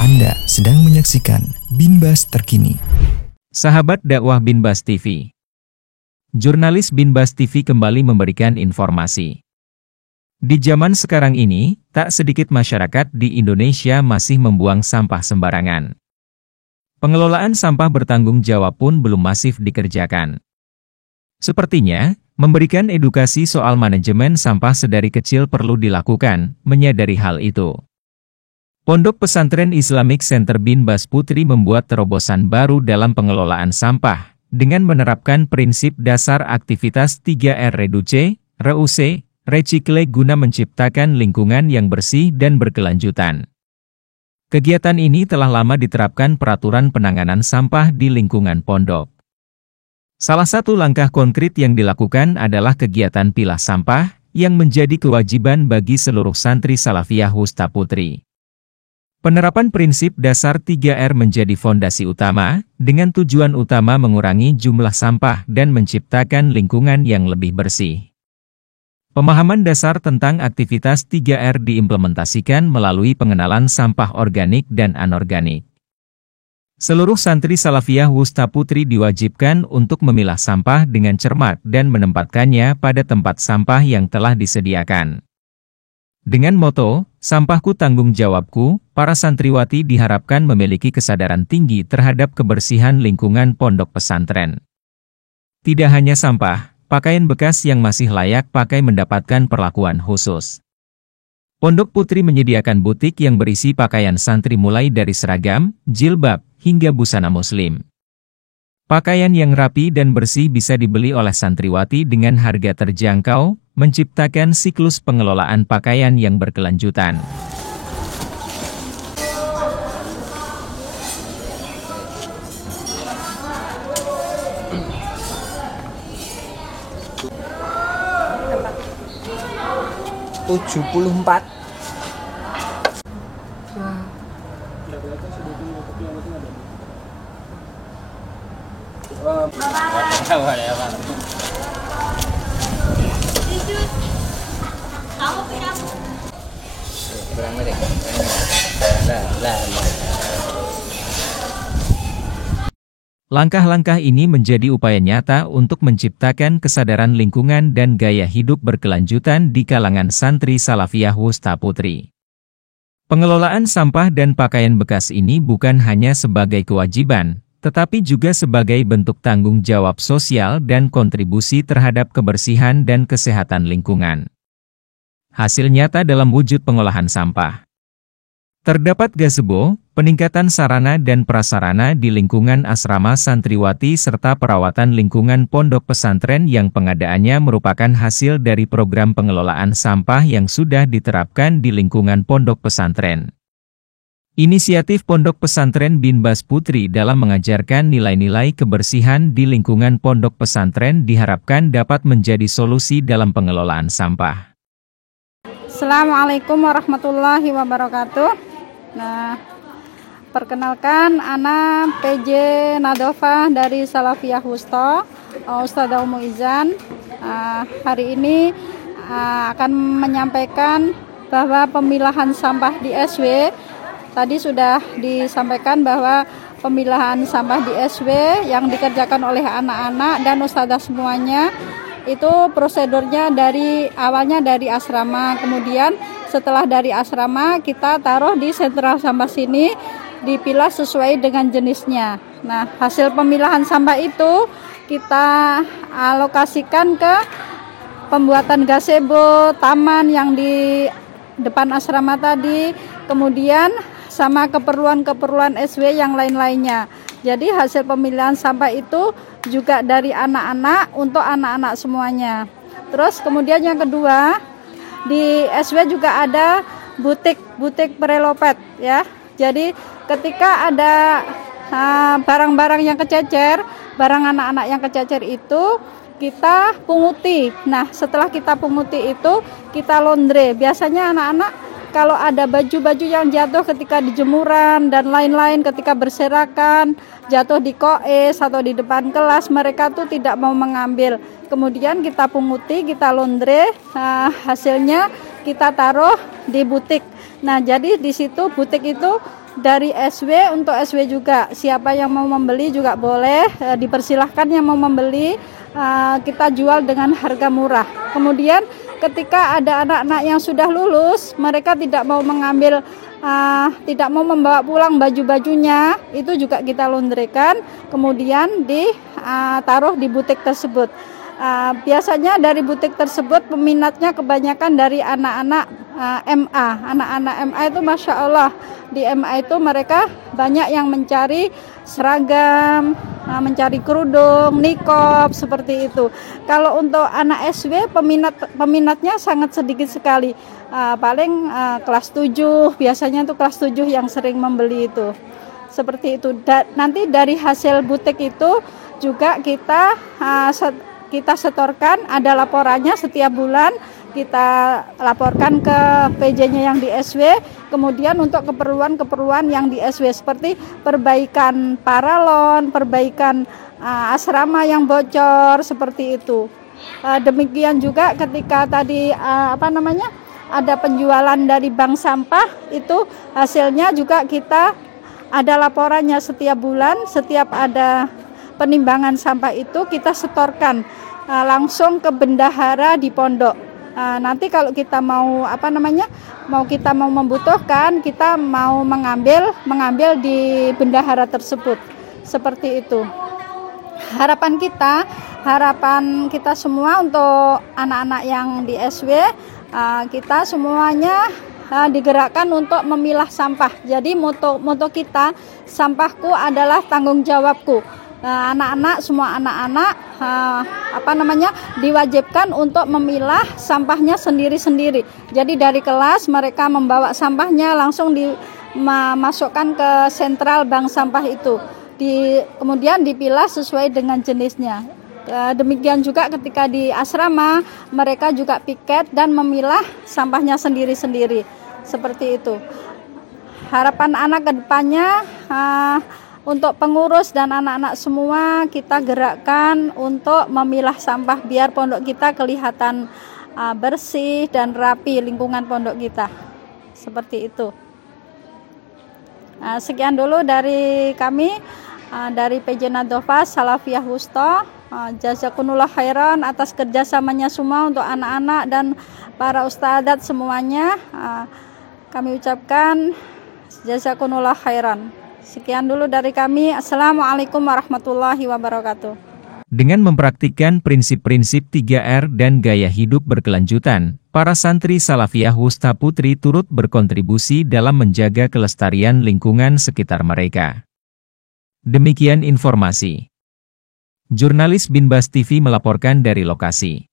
Anda sedang menyaksikan Binbas Terkini. Sahabat dakwah Binbas TV. Jurnalis Binbas TV kembali memberikan informasi. Di zaman sekarang ini, tak sedikit masyarakat di Indonesia masih membuang sampah sembarangan. Pengelolaan sampah bertanggung jawab pun belum masif dikerjakan. Sepertinya, memberikan edukasi soal manajemen sampah sedari kecil perlu dilakukan, menyadari hal itu. Pondok Pesantren Islamic Center Binbas Putri membuat terobosan baru dalam pengelolaan sampah, dengan menerapkan prinsip dasar aktivitas 3R Reduce, Reuse, Recycle guna menciptakan lingkungan yang bersih dan berkelanjutan. Kegiatan ini telah lama diterapkan peraturan penanganan sampah di lingkungan pondok. Salah satu langkah konkret yang dilakukan adalah kegiatan pilah sampah, yang menjadi kewajiban bagi seluruh santri Salafiyah Wusta Putri. Penerapan prinsip dasar 3R menjadi fondasi utama, dengan tujuan utama mengurangi jumlah sampah dan menciptakan lingkungan yang lebih bersih. Pemahaman dasar tentang aktivitas 3R diimplementasikan melalui pengenalan sampah organik dan anorganik. Seluruh santri Salafiyah Wusta Putri diwajibkan untuk memilah sampah dengan cermat dan menempatkannya pada tempat sampah yang telah disediakan. Dengan moto, "Sampahku tanggung jawabku", para santriwati diharapkan memiliki kesadaran tinggi terhadap kebersihan lingkungan pondok pesantren. Tidak hanya sampah, pakaian bekas yang masih layak pakai mendapatkan perlakuan khusus. Pondok Putri menyediakan butik yang berisi pakaian santri mulai dari seragam, jilbab, hingga busana muslim. Pakaian yang rapi dan bersih bisa dibeli oleh santriwati dengan harga terjangkau, menciptakan siklus pengelolaan pakaian yang berkelanjutan. Langkah-langkah ini menjadi upaya nyata untuk menciptakan kesadaran lingkungan dan gaya hidup berkelanjutan di kalangan santri Salafiyah Wusta Putri. Pengelolaan sampah dan pakaian bekas ini bukan hanya sebagai kewajiban, tetapi juga sebagai bentuk tanggung jawab sosial dan kontribusi terhadap kebersihan dan kesehatan lingkungan. Hasil nyata dalam wujud pengolahan sampah. Terdapat gazebo, peningkatan sarana dan prasarana di lingkungan asrama santriwati serta perawatan lingkungan pondok pesantren yang pengadaannya merupakan hasil dari program pengelolaan sampah yang sudah diterapkan di lingkungan pondok pesantren. Inisiatif Pondok Pesantren Binbas Putri dalam mengajarkan nilai-nilai kebersihan di lingkungan pondok pesantren diharapkan dapat menjadi solusi dalam pengelolaan sampah. Assalamualaikum warahmatullahi wabarakatuh. Nah, perkenalkan Ana PJ Nadofah dari Salafiyah Wusta, Ustadzah Umu Izan. Hari ini akan menyampaikan bahwa pemilahan sampah di SW, tadi sudah disampaikan bahwa pemilahan sampah di SW yang dikerjakan oleh anak-anak dan ustadzah semuanya, itu prosedurnya awalnya dari asrama, kemudian setelah dari asrama kita taruh di sentral sampah sini, dipilah sesuai dengan jenisnya. Nah, hasil pemilahan sampah itu kita alokasikan ke pembuatan gazebo, taman yang di depan asrama tadi, kemudian sama keperluan-keperluan SW yang lain-lainnya. Jadi hasil pemilihan sampah itu juga dari anak-anak untuk anak-anak semuanya. Terus kemudian yang kedua, di SW juga ada butik prelopet ya. Jadi ketika ada barang-barang yang kececer, barang anak-anak yang kececer itu kita punguti. Nah, setelah kita punguti itu kita laundry. Biasanya anak-anak kalau ada baju-baju yang jatuh ketika di jemuran dan lain-lain, ketika berserakan, jatuh di koes atau di depan kelas, mereka tuh tidak mau mengambil. Kemudian kita punguti, kita laundry, hasilnya kita taruh di butik. Nah, jadi di situ butik itu dari SW untuk SW juga. Siapa yang mau membeli juga boleh, dipersilahkan yang mau membeli. Kita jual dengan harga murah. Kemudian ketika ada anak-anak yang sudah lulus, mereka tidak mau mengambil, tidak mau membawa pulang baju-bajunya, itu juga kita laundrykan, kemudian ditaruh di butik tersebut. Biasanya dari butik tersebut peminatnya kebanyakan dari anak-anak MA. Anak-anak MA itu Masya Allah, di MA itu mereka banyak yang mencari seragam, mencari kerudung, nikob, seperti itu. Kalau untuk anak SW peminatnya sangat sedikit sekali. Paling kelas 7, biasanya itu kelas 7 yang sering membeli itu. Seperti itu. Nanti dari hasil butik itu juga kita setorkan, ada laporannya setiap bulan, kita laporkan ke PJ-nya yang di SW, kemudian untuk keperluan-keperluan yang di SW seperti perbaikan paralon, perbaikan asrama yang bocor, seperti itu. Demikian juga ketika tadi ada penjualan dari bank sampah, itu hasilnya juga kita ada laporannya setiap bulan, setiap ada penimbangan sampah itu kita setorkan langsung ke bendahara di pondok. Nanti kalau kita mau mau membutuhkan, kita mau mengambil di bendahara tersebut. Seperti itu. Harapan kita semua untuk anak-anak yang di SW, kita semuanya digerakkan untuk memilah sampah. Jadi moto kita, sampahku adalah tanggung jawabku. Semua anak-anak diwajibkan untuk memilah sampahnya sendiri-sendiri. Jadi dari kelas mereka membawa sampahnya langsung dimasukkan ke sentral bank sampah itu. Kemudian dipilah sesuai dengan jenisnya. Demikian juga ketika di asrama mereka juga piket dan memilah sampahnya sendiri-sendiri. Seperti itu. Harapan anak ke depannya, untuk pengurus dan anak-anak semua kita gerakkan untuk memilah sampah biar pondok kita kelihatan bersih dan rapi, lingkungan pondok kita. Seperti itu. Sekian dulu dari kami, dari PJ Nadofah Salafiyah Wusta. Jazakumullah khairan atas kerjasamanya semua untuk anak-anak dan para ustadzat semuanya. Kami ucapkan jazakumullah khairan. Sekian dulu dari kami. Assalamualaikum warahmatullahi wabarakatuh. Dengan mempraktikkan prinsip-prinsip 3R dan gaya hidup berkelanjutan, para santri Salafiyah Wusta Putri turut berkontribusi dalam menjaga kelestarian lingkungan sekitar mereka. Demikian informasi. Jurnalis Binbas TV melaporkan dari lokasi.